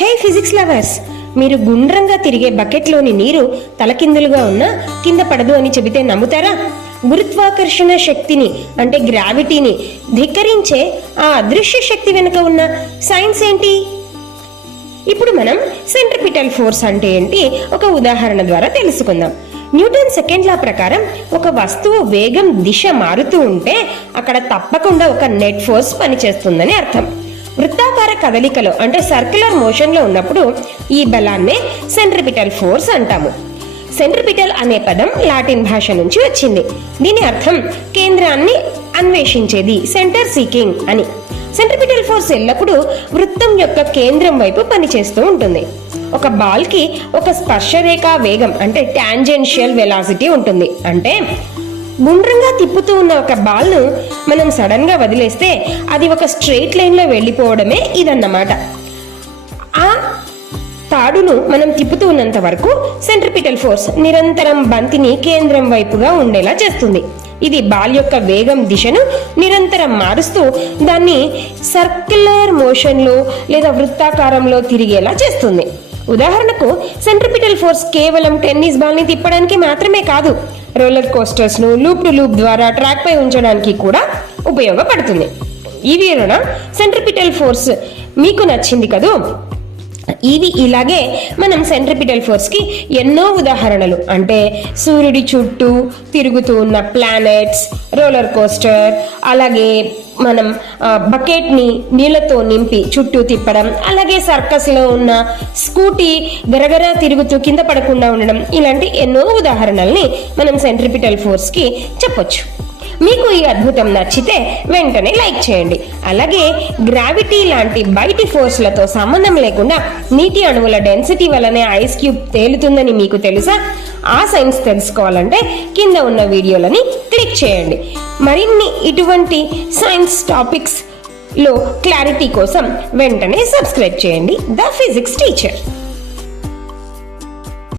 హే physics lovers, మీరు గుండ్రంగా తిరిగే బకెట్లోని నీరు తలకిందులుగా ఉన్నా కింద పడదు అని చెబితే నమ్ముతారా? గురుత్వాకర్షణ శక్తిని అంటే గ్రావిటీని ధిక్కరించే ఆ అదృశ్య శక్తి వెనుక ఉన్న సైన్స్ ఏంటి? ఇప్పుడు మనం సెంట్రిపిటల్ ఫోర్స్ అంటే ఏంటి ఒక ఉదాహరణ ద్వారా తెలుసుకుందాం. న్యూటన్ సెకండ్ లా ప్రకారం ఒక వస్తువు వేగం దిశ మారుతూ ఉంటే అక్కడ తప్పకుండా ఒక నెట్ ఫోర్స్ పనిచేస్తుందని అర్థం. వృత్తాకార కదలికలో అంటే సర్క్యులర్ మోషన్ లో ఉన్నప్పుడు ఈ బలాన్నే సెంట్రిపిటల్ ఫోర్స్ అంటాము. సెంట్రిపిటల్ అనే పదం లాటిన్ భాష నుంచి వచ్చింది. దీని అర్థం కేంద్రాన్ని అన్వేషించేది, సెంటర్ సీకింగ్ అని. సెంట్రిపిటల్ ఫోర్స్ ఎల్లప్పుడూ వృత్తం యొక్క కేంద్రం వైపు పనిచేస్తూ ఉంటుంది. ఒక బాల్ కి ఒక స్పర్శరేఖ వేగం అంటే టాంజెన్షియల్ వెలాసిటీ ఉంటుంది. అంటే గుండ్రంగా తిప్పుతూ ఉన్న ఒక బాల్ ను మనం సడన్ గా వదిలేస్తే అది ఒక స్ట్రెయిట్ లైన్ లో వెళ్ళిపోవడమే ఇదన్నమాట. ఆ తాడును మనం తిప్పుతూ ఉన్నంత వరకు సెంట్రిపిటల్ ఫోర్స్ నిరంతరం బంతిని కేంద్రం వైపుగా ఉండేలా చేస్తుంది. ఇది బాల్ యొక్క వేగం దిశను నిరంతరం మారుస్తూ దాన్ని సర్క్యులర్ మోషన్ లో లేదా వృత్తాకారంలో తిరిగేలా చేస్తుంది. ఉదాహరణకు సెంట్రిపిటల్ ఫోర్స్ కేవలం టెన్నిస్ బాల్ ని తిప్పడానికి మాత్రమే కాదు, రోలర్ కోస్టర్స్ ను లూప్ టు లూప్ ద్వారా ట్రాక్ పై ఉంచడానికి కూడా ఉపయోగపడుతుంది. ఈ వివరణ సెంట్రిపిటల్ ఫోర్స్ మీకు నచ్చింది కదూ? ఇది ఇలాగే మనం సెంట్రిపిటల్ ఫోర్స్ కి ఎన్నో ఉదాహరణలు అంటే సూర్యుడి చుట్టూ తిరుగుతూ ఉన్న ప్లానెట్స్, రోలర్ కోస్టర్, అలాగే మనం బకెట్ ని నీళ్లతో నింపి చుట్టూ తిప్పడం, అలాగే సర్కస్ లో ఉన్న స్కూటీ గరగరా తిరుగుతూ కింద పడకుండా ఉండడం, ఇలాంటి ఎన్నో ఉదాహరణల్ని మనం సెంట్రిపిటల్ ఫోర్స్ కి చెప్పొచ్చు. మీకు ఈ అద్భుతం నచ్చితే వెంటనే లైక్ చేయండి. అలాగే గ్రావిటీ లాంటి బయటి ఫోర్స్లతో సంబంధం లేకుండా నీటి అణువుల డెన్సిటీ వల్లనే ఐస్ క్యూబ్ తేలుతుందని మీకు తెలుసా? ఆ సైన్స్ తెలుసుకోవాలంటే కింద ఉన్న వీడియోలని క్లిక్ చేయండి. మరిన్ని ఇటువంటి సైన్స్ టాపిక్స్ లో క్లారిటీ కోసం వెంటనే సబ్స్క్రైబ్ చేయండి ద ఫిజిక్స్ టీచర్.